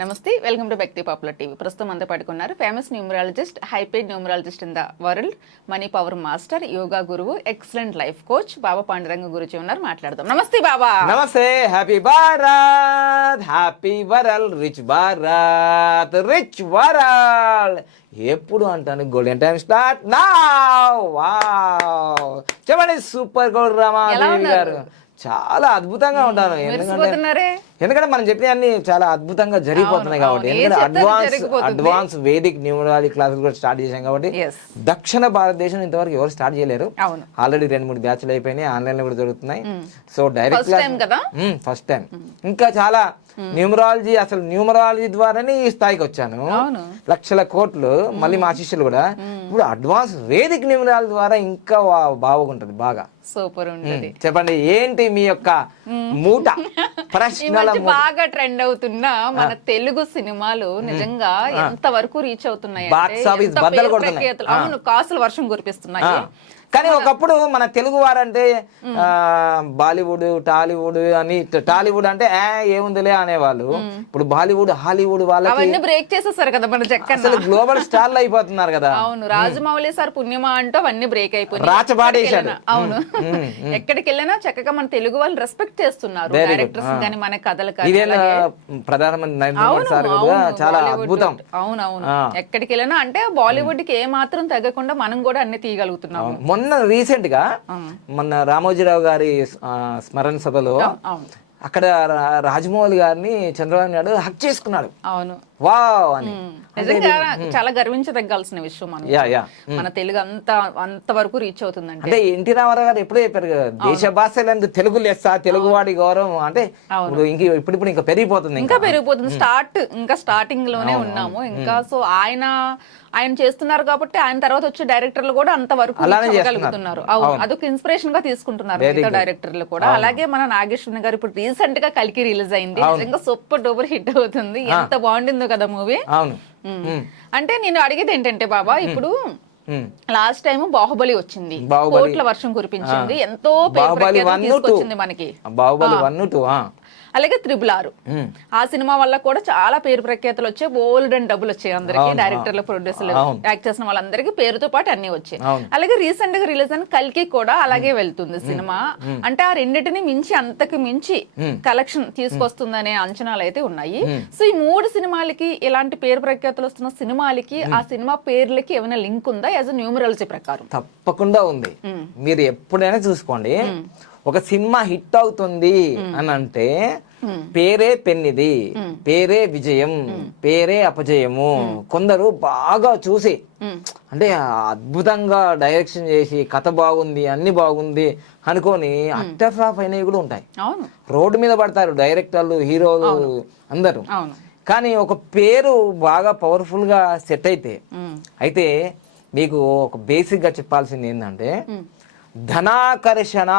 నమస్తే welcome to వ్యక్తి popular TV. ప్రస్తుతం అంతా పడుకున్నారు famous numerologist high paid numerologist in the world money power master yoga గురువు excellent life coach Baba Panduranga Guruji ఉన్నారు. మాట్లాడదాం. నమస్తే బాబా. నమస్తే happy Bharat happy world rich Bharat rich world ఎప్పుడు అంటాను? గోల్డెన్ టైం స్టార్ట్ నా వావ్ చెప్పండి సూపర్ గోల్డ్ ఉన్నారు? గారు. చాలా అద్భుతంగా ఉంటాను. ఎందుకంటే ఎందుకంటే మనం చెప్పినవన్నీ చాలా అద్భుతంగా జరిగిపోతున్నాయి కాబట్టి. ఎందుకంటే advance. Advance vedic numerology classes కూడా స్టార్ట్ చేశాం కాబట్టి. దక్షిణ భారతదేశం ఇంతవరకు ఎవరు స్టార్ట్ చేయలేరు. ఆల్రెడీ రెండు మూడు బ్యాచ్లు అయిపోయినాయి. ఆన్లైన్లో కూడా జరుగుతున్నాయి సో డైరెక్ట్ ఫస్ట్ టైం ఇంకా చాలా న్యూమరాలజీ అసలు న్యూమరాలజీ ద్వారానే ఈ స్థాయికి వచ్చాను. లక్షల కోట్లు మళ్ళీ మా శిష్యులు కూడా. ఇప్పుడు అడ్వాన్స్ వేదిక్ న్యూమరాలజీ ద్వారా ఇంకా బాగుంటది బాగా. సూపర్ ఉండేది. చెప్పండి ఏంటి మీ యొక్క మూట? ప్రశ్నల బాగా ట్రెండ్ అవుతున్న మన తెలుగు సినిమాలు నిజంగా ఎంత వరకు రీచ్ అవుతున్నాయి. అవును కాసులు వర్షం కురిపిస్తున్నాయి. కానీ ఒకప్పుడు మన తెలుగు వారంటే బాలీవుడ్ టాలీవుడ్ అని టాలీవుడ్ అంటే ఏ ఏముందిలే అనేవాళ్ళు. ఇప్పుడు బాలీవుడ్ హాలీవుడ్ వాళ్ళకి అవన్నీ బ్రేక్ చేసేసారు కదా మన అసలు గ్లోబల్ స్టార్లు అయిపోతున్నారు కదా. అవును రాజమౌళి సార్ పుణ్యమా అంటూ అవన్నీ బ్రేక్ అయిపోయినాయి. రాచబాడేశాడు. అవును. ఎక్కడికి వెళ్ళినా చక్కగా మన తెలుగు వాళ్ళు రెస్పెక్ట్ చేస్తున్నారు. డైరెక్టర్స్ కానీ మన కథలు ప్రధానమంత్రి నరేంద్ర మోడీ సార్ కూడా చాలా అద్భుతం. అవునవును. ఎక్కడికి వెళ్ళినా అంటే బాలీవుడ్కి ఏ మాత్రం తగ్గకుండా మనం కూడా అన్ని తీయగలుగుతున్నాము. మొన్న రీసెంట్గా మొన్న రామోజీరావు గారి స్మరణ సభలో అక్కడ రాజమౌళి గారిని చంద్రబాబు నాయుడు హక్ చేసుకున్నాడు. అవును. వావ్ అని. నిజంగా చాలా గర్వించదగ్గాల్సిన విషయం మనం మన తెలుగు అంత అంత వరకు రీచ్ అవుతుందంటే. అంటే ఎన్టీ రామారావు గారు ఎప్పుడూ చెప్పారు కదా దేశ భాషలందు తెలుగు లెస్స తెలుగువాడి గౌరవం. అంటే ఇప్పుడు ఇంక ఇప్పుడు ఇప్పుడు ఇంకా పెరిగిపోతుంది ఇంకా పెరిగిపోతుంది. స్టార్ట్ ఇంకా స్టార్టింగ్లోనే ఉన్నాము. ఇంకా సో ఆయన ఆయన చేస్తున్నారు కాబట్టి ఆయన తర్వాత వచ్చే డైరెక్టర్లు కూడా అంత వరకు అలానే కలుగుతున్నారు అవును. అదొక ఇన్స్పిరేషన్గా తీసుకుంటున్నారు మిగతా డైరెక్టర్లు కూడా. అలాగే మన నాగేశ్వరి గారు ఇప్పుడు రీసెంట్గా కలికి రిలీజ్ అయింది. నిజంగా సూపర్ డూపర్ హిట్ అవుతుంది. ఎంత బాగుండిందో కదా మూవీ. అవును. అంటే నేను అడిగేది ఏంటంటే బాబా ఇప్పుడు. లాస్ట్ టైం బాహుబలి వచ్చింది. కోట్ల వర్షం కురిపించింది. ఎంతో బాహుబలి మనకి. బాహుబలి వన్ టూ అలాగే త్రిబుల్ ఆరు. ఆ సినిమా వల్ల కూడా చాలా పేరు ప్రఖ్యాతులు వచ్చాయి. బోల్డ్ అండ్ డబ్బులు వచ్చాయి అందరికి డైరెక్టర్లు ప్రొడ్యూసర్లు యాక్ట్ చేసిన వాళ్ళందరికీ పేరుతో పాటు అన్ని వచ్చాయి. అలాగే రీసెంట్గా రిలీజ్ అయిన కల్కి కూడా అలాగే వెళ్తుంది సినిమా. అంటే ఆ రెండింటిని మించి అంతకు మించి కలెక్షన్ తీసుకొస్తుందనే అంచనాలు అయితే ఉన్నాయి. సో ఈ మూడు సినిమాలకి ఇలాంటి పేరు ప్రఖ్యాతులు వస్తున్న సినిమాలకి ఆ సినిమా పేర్లకి ఏమైనా లింక్ ఉందా? యాజ్ అ న్యూమరాలజీ ప్రకారం. తప్పకుండా ఉంది. మీరు ఎప్పుడైనా చూసుకోండి. ఒక సినిమా హిట్ అవుతుంది అని అంటే పేరే పెన్నిది పేరే విజయం పేరే అపజయము. కొందరు బాగా చూసి అంటే అద్భుతంగా డైరెక్షన్ చేసి కథ బాగుంది అన్ని బాగుంది అనుకొని అట్టర్ ఫ్లాప్ అయినవి కూడా ఉంటాయి. రోడ్డు మీద పడతారు డైరెక్టర్లు హీరోలు అందరూ. కానీ ఒక పేరు బాగా పవర్ఫుల్గా సెట్ అయితే. అయితే మీకు ఒక బేసిక్గా చెప్పాల్సింది ఏంటంటే ధనాకర్షణ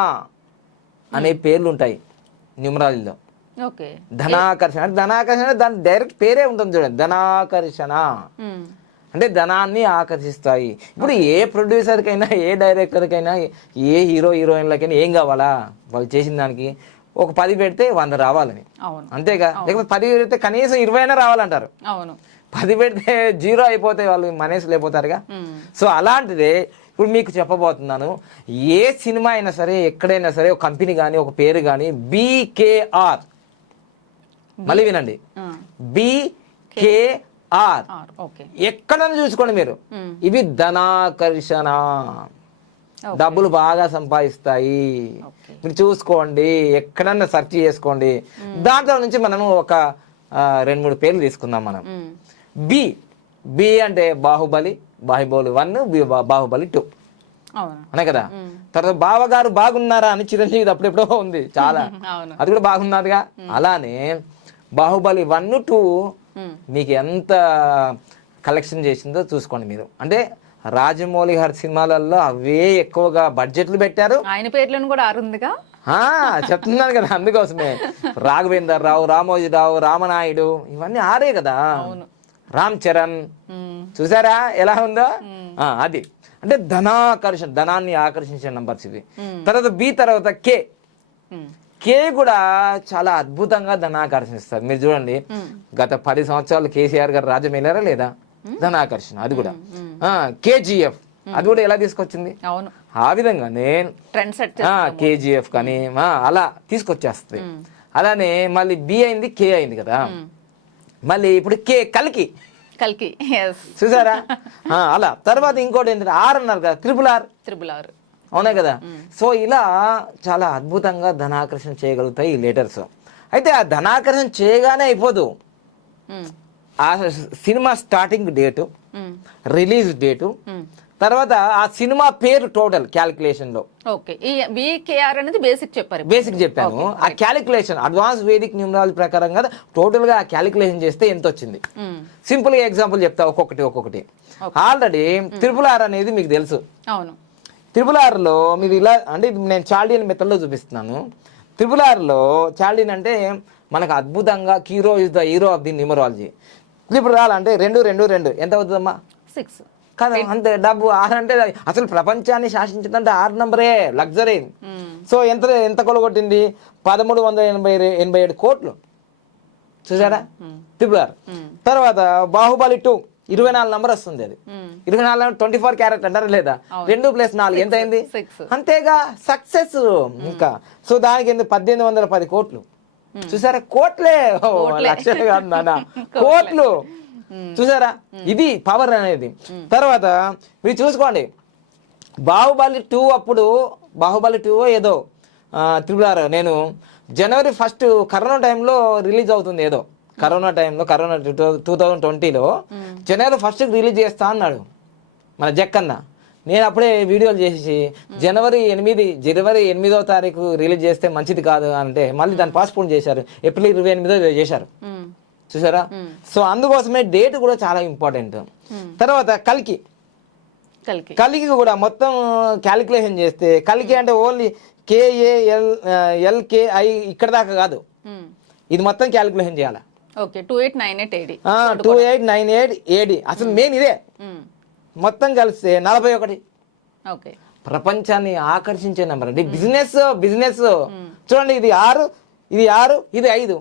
అనే పేర్లు ఉంటాయి న్యూమరాలజీలో. ఓకే. ధనాకర్షణ. అంటే ధనాకర్షణ దాని డైరెక్ట్ పేరే ఉంటుంది చూడండి. ధనాకర్షణ. అంటే ధనాన్ని ఆకర్షిస్తాయి. ఇప్పుడు ఏ ప్రొడ్యూసర్కైనా ఏ డైరెక్టర్కైనా ఏ హీరో హీరోయిన్లకైనా ఏం కావాలా? వాళ్ళు చేసిన దానికి ఒక పది పెడితే వంద రావాలని. అంతేగా? లేకపోతే పది పెడితే కనీసం ఇరవై అయినా రావాలంటారు. అవును. పది పెడితే జీరో అయిపోతే వాళ్ళు మనీస్ లేకపోతారుగా. సో అలాంటిదే ఇప్పుడు మీకు చెప్పబోతున్నాను ఏ సినిమా అయినా సరే ఎక్కడైనా సరే ఒక కంపెనీ కానీ ఒక పేరు కానీ బీకేఆర్. మళ్ళీ వినండి. బీకేఆర్. ఎక్కడైనా చూసుకోండి మీరు. ఇవి ధనాకర్షణ. డబ్బులు బాగా సంపాదిస్తాయి. మీరు చూసుకోండి ఎక్కడన్నా సెర్చ్ చేసుకోండి. దాంట్లో నుంచి మనము ఒక రెండు మూడు పేర్లు తీసుకుందాం మనం. బి. బి అంటే Baahubali. Baahubali one Baahubali two. అనే కదా? తర్వాత బావగారు బాగున్నారా అని చిరంజీవి అప్పుడెప్పుడో ఉంది చాలా. అది కూడా బాగున్నదిగా. అలానే బాహుబలి వన్ టూ. మీకు ఎంత కలెక్షన్ చేసిందో చూసుకోండి మీరు. అంటే రాజమౌళి గారి సినిమాలలో అవే ఎక్కువగా బడ్జెట్లు పెట్టారు. ఆయన పేర్లను కూడా ఆరుందిగా? చెప్తున్నాను కదా అందుకోసమే. రాఘవేందర్ రావు రామోజీరావు రామనాయుడు ఇవన్నీ ఆరే కదా. అవును. రామ్ చరణ్. చూసారా ఎలా ఉందో? ఆ, అది. అంటే ధనాకర్షణ ధనాన్ని ఆకర్షించే నంబర్స్ ఇవి. తర్వాత బి తర్వాత కే. కే కూడా చాలా అద్భుతంగా ధనాకర్షిస్తారు మీరు చూడండి గత పది సంవత్సరాలు కేసీఆర్ గారు రాజ్యం వెళ్ళారా లేదా ధనాకర్షణ అది కూడా. కేజీఎఫ్ అది కూడా ఎలా తీసుకొచ్చింది? అవును. ఆ విధంగా నేను ట్రెండ్ సెట్ కేజీఎఫ్ కానీ అలా తీసుకొచ్చేస్తుంది. అలానే మళ్ళీ బి అయింది కే అయింది కదా? మళ్ళీ ఇప్పుడు కే కలికి. కల్కి చూసారా? అలా. తర్వాత ఇంకోటి ఏంటంటే ఆర్ అన్నారు కదా త్రిపుల్ ఆర్ త్రిబుల్ ఆర్ అవునా కదా? సో ఇలా చాలా అద్భుతంగా ధనాకర్షణ చేయగలుగుతాయి ఈ లెటర్స్ అయితే ఆ ధనాకర్షణ చేయగానే అయిపోదు. ఆ cinema starting date release date తర్వాత ఆ సినిమా పేరు టోటల్ క్యాలిక్యులేషన్లో. ఓకే. వికేఆర్ అనేది బేసిక్ చెప్పారు. బేసిక్ చెప్పాను. ఆ క్యాలిక్యులేషన్ అడ్వాన్స్ వేదిక్ న్యూమరాలజీ ప్రకారంగా టోటల్గా క్యాలిక్యులేషన్ చేస్తే ఎంత వచ్చింది. సింపుల్గా ఎగ్జాంపుల్ చెప్తా ఒక్కొక్కటి ఒక్కొక్కటి. ఆల్రెడీ త్రిపుల్ ఆర్ అనేది మీకు తెలుసు. అవును. త్రిపుల్ ఆర్లో మీరు ఇలా అంటే నేను చాల్డీన్ మెథడ్లో చూపిస్తున్నాను. త్రిపుల్ ఆర్లో చాల్డీన్ అంటే మనకు అద్భుతంగా hero is the hero of the numerology triple R అంటే రెండు రెండు రెండు. ఎంత అవుతుందమ్మా? సిక్స్ కదా అంతే డబ్బు ఆరు అంటే అసలు ప్రపంచాన్ని శాసించదంటే ఆరు నంబరే లగ్జరీ. సో ఎంత ఎంత కొలగొట్టింది? పదమూడు వందల ఎనభై ఎనభై ఏడు కోట్లు. చూసారా ట్రిపుల్ ఆర్ తర్వాత బాహుబలి టూ ఇరవై నాలుగు నంబర్ వస్తుంది అది. ఇరవై నాలుగు ట్వంటీ ఫోర్ క్యారెట్ అంటారా లేదా? రెండు ప్లస్ నాలుగు ఎంత అయింది? అంతేగా సక్సెస్ ఇంకా. సో దానికి ఎందుకు పద్దెనిమిది వందల పది కోట్లు. చూసారా కోట్లే. లక్షలు కాదు నాన్న. కోట్లు. చూసారా? ఇది పవర్ అనేది. తర్వాత మీరు చూసుకోండి. బాహుబలి టూ అప్పుడు బాహుబలి టూ ఏదో త్రిపుల్ ఆర్ నేను జనవరి ఫస్ట్ కరోనా టైంలో రిలీజ్ అవుతుంది ఏదో. కరోనా టైంలో కరోనా టూ థౌజండ్ ట్వంటీలో జనవరి ఫస్ట్ రిలీజ్ చేస్తా అన్నాడు. మన జక్కన్న నేను అప్పుడే వీడియోలు చేసేసి జనవరి ఎనిమిది జనవరి ఎనిమిదో తారీఖు రిలీజ్ చేస్తే మంచిది కాదు అంటే మళ్ళీ దాన్ని పాస్పోర్ట్ చేశారు. ఏప్రిల్ ఇరవై ఎనిమిదో చేశారు. చూసారా? సో అందుకోసమే డేట్ కూడా చాలా ఇంపార్టెంట్. తర్వాత కల్కి. కల్కి. కలికి కూడా మొత్తం క్యాలిక్యులేషన్ చేస్తే కలికి అంటే ఓన్లీ కేఏఎల్ ఎల్కేఐ ఇక్కడ దాకా కాదు. ఇది మొత్తం క్యాలిక్యులేషన్ చేయాలి? Okay two eight nine eight AD. Two eight nine eight ఏడి. అసలు మెయిన్ ఇదే. మొత్తం కలిస్తే నలభై ఒకటి. ఓకే. ప్రపంచాన్ని ఆకర్షించే నెంబర్ అండి బిజినెస్ బిజినెస్ చూడండి ఇది ఆరు ఇది ఆరు ఇది ఐదు.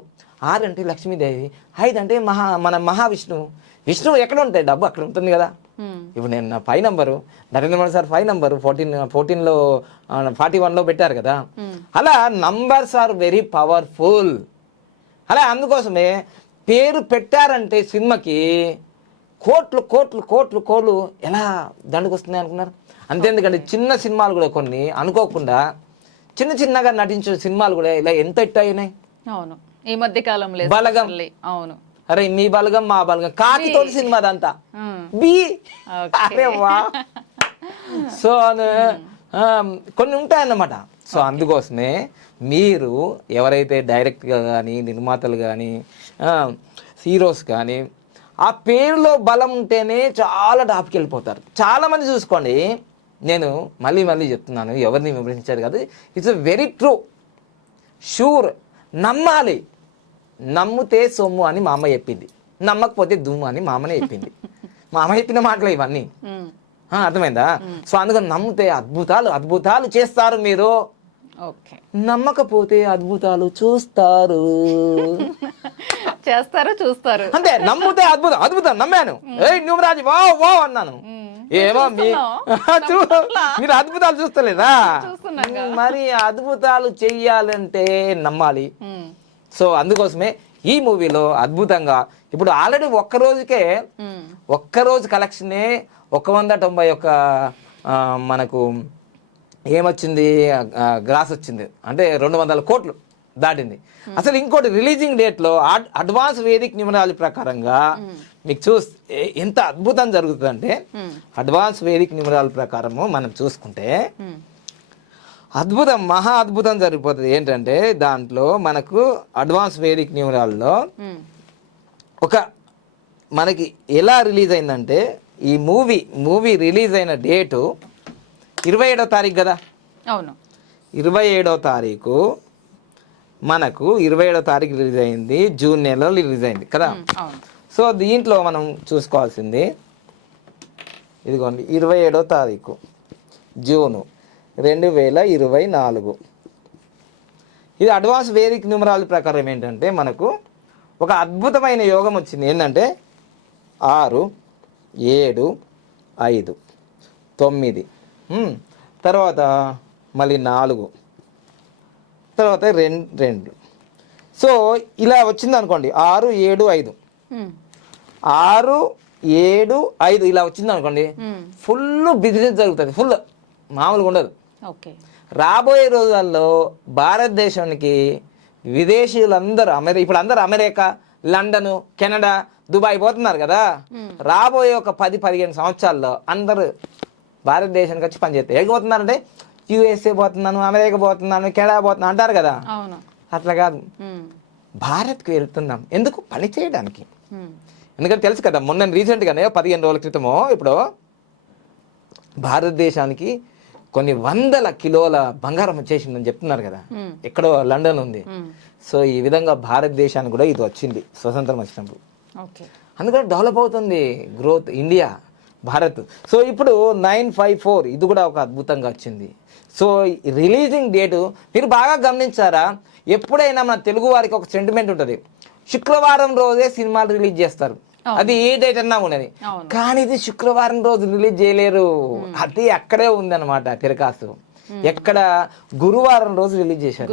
ఆరు అంటే లక్ష్మీదేవి. ఐదు అంటే మహా మన మహావిష్ణువు. విష్ణువు ఎక్కడ ఉంటాయి డబ్బు అక్కడ ఉంటుంది కదా. ఇప్పుడు నేను నా five number Narendra Modi sir five number fourteen ఫోర్టీన్లో ఫార్టీ వన్లో పెట్టారు కదా. అలా నంబర్స్ ఆర్ వెరీ పవర్ఫుల్. అలా అందుకోసమే పేరు పెట్టారంటే సినిమాకి కోట్లు కోట్లు కోట్లు కోట్లు ఎలా దండుకొస్తున్నాయి అనుకున్నారు? అంతేందుకంటే చిన్న సినిమాలు కూడా కొన్ని అనుకోకుండా చిన్న చిన్నగా నటించిన సినిమాలు కూడా ఇలా ఎంత హిట్ అయినాయి? అవును. ఈ మధ్య కాలంలో బలగం. అవును. అరే మీ బలగం మా బలగం. కాకితోటి సినిమా అదంతా. బి. Okay. అరే వా. సో ఆ, కొన్ని ఉంటాయన్నమాట. సో అందుకోసమే మీరు ఎవరైతే డైరెక్ట్గా కానీ నిర్మాతలు కానీ హీరోస్ కానీ ఆ పేరులో బలం ఉంటేనే చాలా టాప్కి వెళ్ళిపోతారు. చాలామంది చూసుకోండి. నేను మళ్ళీ మళ్ళీ చెప్తున్నాను. ఎవరిని విమర్శించారు కాదు. It's very true. షూర్. నమ్మాలి. నమ్మితే సొమ్ము అని మా అమ్మ చెప్పింది. నమ్మకపోతే దుమ్ము అని మా అమ్మనే చెప్పింది. మా అమ్మ చెప్పిన మాటలు ఇవన్నీ. మ్మ్. అర్థమైందా? సో అందుకని నమ్మితే అద్భుతాలు అద్భుతాలు చేస్తారు మీరు. నమ్మకపోతే అద్భుతాలు చూస్తారు. చేస్తారు చూస్తారు. అంతే నమ్మితే అద్భుతం అద్భుతం నమ్మాను. ఏ న్యూమరాజు వావ్ వావ్ అన్నాను. ఏమో మీ మీరు అద్భుతాలు చూస్తలేదా? మరి అద్భుతాలు చెయ్యాలంటే నమ్మాలి. మ్మ్. సో అందుకోసమే ఈ మూవీలో అద్భుతంగా ఇప్పుడు ఆల్రెడీ ఒక్క రోజుకే. ఒక్క రోజు కలెక్షనే ఒక వంద తొంభై ఒక్క మనకు ఏమొచ్చింది? గ్రాస్ వచ్చింది. అంటే రెండు వందల కోట్లు దాటింది. అసలు ఇంకోటి రిలీజింగ్ డేట్లో అడ్వాన్స్ వేదిక్ న్యూమరాలజీ ప్రకారంగా మీకు చూస్ ఏ- ఎంత అద్భుతం జరుగుతుందంటే అడ్వాన్స్ వేదిక్ న్యూమరాలజీ ప్రకారము మనం చూసుకుంటే. అద్భుతం మహా అద్భుతం జరిగిపోతుంది. ఏంటంటే దాంట్లో మనకు అడ్వాన్స్ వేదిక్ న్యూమరాల్లో మ్మ్. ఒక మనకి ఎలా రిలీజ్ అయిందంటే ఈ మూవీ మూవీ రిలీజ్ అయిన డేటు ఇరవై ఏడో తారీఖు కదా? అవును. ఇరవై ఏడో తారీఖు మనకు ఇరవై ఏడో తారీఖు రిలీజ్ అయింది. జూన్ నెలలో రిలీజ్ అయింది కదా? సో దీంట్లో మనం చూసుకోవాల్సింది ఇదిగోండి ఇరవై ఏడో తారీఖు జూను. రెండు వేల ఇరవై నాలుగు. ఇది అడ్వాన్స్ వేదిక్ న్యూమరాలజీ ప్రకారం ఏంటంటే మనకు ఒక అద్భుతమైన యోగం వచ్చింది. ఏంటంటే ఆరు ఏడు ఐదు తొమ్మిది తర్వాత మళ్ళీ నాలుగు తర్వాత రెండు రెండు. సో ఇలా వచ్చింది అనుకోండి ఆరు ఏడు ఐదు. ఆరు ఏడు ఐదు ఇలా వచ్చింది అనుకోండి ఫుల్ బిజినెస్ జరుగుతుంది. ఫుల్ మామూలుగా ఉండదు. రాబోయే రోజుల్లో భారతదేశానికి విదేశీయులందరూ అమెరికా ఇప్పుడు అందరూ అమెరికా లండన్ కెనడా దుబాయ్ పోతున్నారు కదా. రాబోయే ఒక పది పదిహేను సంవత్సరాల్లో అందరూ భారతదేశానికి వచ్చి పనిచేస్తారు. పోతున్నారంటే యుఎస్ఏ పోతున్నాను అమెరికా పోతున్నాను కెనడా పోతున్నాను అంటారు కదా. అట్లా కాదు. భారత్కి వెళ్తున్నాం. ఎందుకు? పని చేయడానికి. ఎందుకంటే తెలుసు కదా మొన్న రీసెంట్గానే పదిహేను రోజుల క్రితమో ఇప్పుడు భారతదేశానికి కొన్ని వందల కిలోల బంగారం వచ్చేసిందని చెప్తున్నారు కదా. ఎక్కడో లండన్ ఉంది. సో ఈ విధంగా భారతదేశానికి కూడా ఇది వచ్చింది స్వతంత్రం వచ్చినప్పుడు. అందుకని డెవలప్ అవుతుంది గ్రోత్ ఇండియా భారత్. సో ఇప్పుడు నైన్ ఫైవ్ ఫోర్ ఇది కూడా ఒక అద్భుతంగా వచ్చింది. సో రిలీజింగ్ డేటు మీరు బాగా గమనించారా? ఎప్పుడైనా మన తెలుగు వారికి ఒక సెంటిమెంట్ ఉంటుంది. శుక్రవారం రోజే సినిమాలు రిలీజ్ చేస్తారు. అది ఏ డేట్ అన్నా ఉన్నది. కానీ ఇది శుక్రవారం రోజు రిలీజ్ చేయలేరు. అది అక్కడే ఉంది అనమాట తిరకాసు ఎక్కడ? గురువారం రోజు రిలీజ్ చేశారు.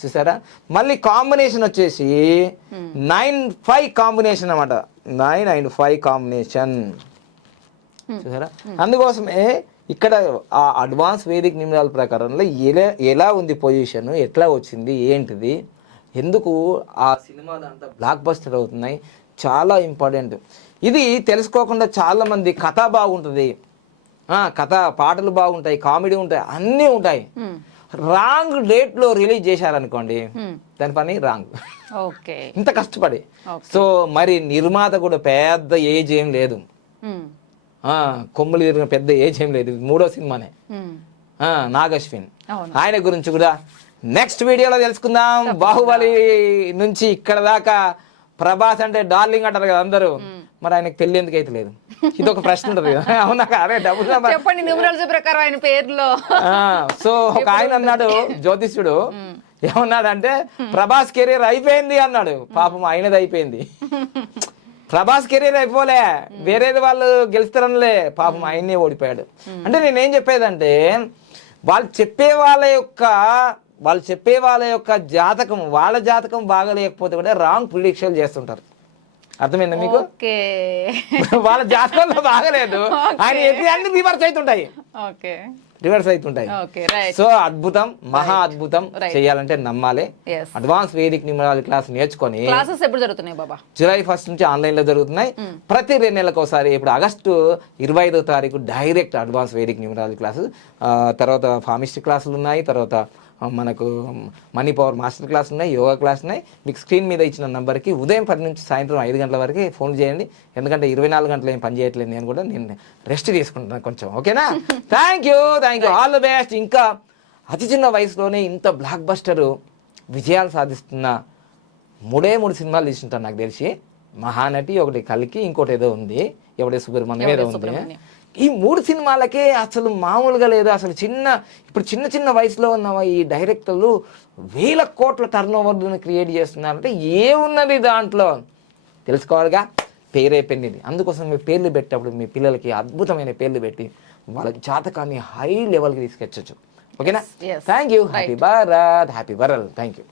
చూసారా? మళ్ళీ కాంబినేషన్ వచ్చేసి నైన్ ఫైవ్ కాంబినేషన్ అన్నమాట. నైన్ అండ్ ఫైవ్ కాంబినేషన్ చూసారా? అందుకోసమే ఇక్కడ ఆ అడ్వాన్స్ వేదిక నిమిషాల ప్రకారంలో ఎలా ఎలా ఉంది పొజిషన్ ఎట్లా వచ్చింది? ఏంటిది? ఎందుకు ఆ సినిమాలు అంత బ్లాక్ బస్టర్ అవుతున్నాయి? చాలా ఇంపార్టెంట్. ఇది తెలుసుకోకుండా చాలా మంది కథ బాగుంటుంది. ఆ, కథ పాటలు బాగుంటాయి కామెడీ ఉంటాయి అన్నీ ఉంటాయి. రాంగ్ డేట్లో రిలీజ్ చేశారనుకోండి దాని పని రాంగ్. ఓకే. ఇంత కష్టపడి. సో మరి నిర్మాత కూడా పెద్ద ఏజ్ ఏం లేదు. కొమ్ములు తిరిగిన పెద్ద ఏజ్ ఏం లేదు. ఇది మూడో సినిమానే. నాగశ్విన్. ఆయన గురించి కూడా నెక్స్ట్ వీడియోలో తెలుసుకుందాం. బాహుబలి నుంచి ఇక్కడ దాకా ప్రభాస్ అంటే డార్లింగ్ అంటారు కదా అందరూ. మరి ఆయనకు పెళ్ళి ఎందుకు అయితే లేదు? ఇది ఒక ప్రశ్న ఉంటుంది కదా. అవునా అదే డబ్బులు సంపా- చెప్పండి న్యూమరాలజీ ప్రకారం ఆయన పేరులో. సో ఒక ఆయన అన్నాడు జ్యోతిష్యుడు ఏమన్నాడంటే ప్రభాస్ కెరీర్ అయిపోయింది అన్నాడు. పాపం ఆయనది అయిపోయింది. ప్రభాస్ కెరీర్ అయిపోలే. వేరేది వాళ్ళు గెలుస్తారనిలే. పాపం ఆయన్నే ఓడిపోయాడు. అంటే నేనేం చెప్పేదంటే వాళ్ళు చెప్పే వాళ్ళ యొక్క వాళ్ళు చెప్పే వాళ్ళ యొక్క జాతకం వాళ్ళ జాతకం బాగలేకపోతే కూడా రాంగ్ ప్రిడిక్షన్ చేస్తుంటారు. అర్థమైందా మీకు? వాళ్ళ జాతకంలో బాగలేదు. ఆయన అన్ని రివర్స్ అవుతుంటాయి. రివర్స్ అవుతుంటాయి. సో అద్భుతం మహా అద్భుతం. చేయాలంటే నమ్మాలి. అడ్వాన్స్ వేదిక్ న్యూమరాలజీ క్లాస్ నేర్చుకొని క్లాసెస్ ఎప్పుడు జరుగుతున్నాయి బాబా? జూలై ఫస్ట్ నుంచి ఆన్లైన్లో జరుగుతున్నాయి. ప్రతి రెండు నెలలకు ఒకసారి ఇప్పుడు ఆగస్టు ఇరవై ఐదో తారీఖు direct advance vedic numerology class తర్వాత ఫార్మిస్ట్రీ క్లాసులు ఉన్నాయి తర్వాత మనకు మనీ పవర్ మాస్టర్ క్లాస్ ఉన్నాయి యోగా క్లాస్ ఉన్నాయి. మీకు స్క్రీన్ మీద ఇచ్చిన నంబర్కి ఉదయం పది నుంచి సాయంత్రం ఐదు గంటల వరకు ఫోన్ చేయండి. ఎందుకంటే ఇరవై నాలుగు గంటలు ఏం పని చేయట్లేదు నేను కూడా. నేను రెస్ట్ తీసుకుంటున్నాను కొంచెం. ఓకేనా? Thank you thank you all the best ఇంకా అతి చిన్న వయసులోనే ఇంత బ్లాక్ బస్టర్ విజయాలు సాధిస్తున్న మూడే మూడు సినిమాలు తీసుంటాను నాకు తెలిసి. మహానటి ఒకటి కలికి ఇంకోటి ఏదో ఉంది. ఎవడే సుబ్రహ్మణ్యం ఏదో ఉంది. ఈ మూడు సినిమాలకే అసలు మామూలుగా లేదు. అసలు చిన్న ఇప్పుడు చిన్న చిన్న వయసులో ఉన్న ఈ డైరెక్టర్లు వేల కోట్ల టర్న్ ఓవర్ని క్రియేట్ చేస్తున్నారంటే ఏమున్నది దాంట్లో? తెలుసుకోవాలిగా? పేరే పెన్నిది. అందుకోసం మీ పేర్లు పెట్టేటప్పుడు మీ పిల్లలకి అద్భుతమైన పేర్లు పెట్టి వాళ్ళ జాతకాన్ని హై లెవెల్కి తీసుకొచ్చచ్చు. ఓకేనా. Thank you happy Bharat happy world thank you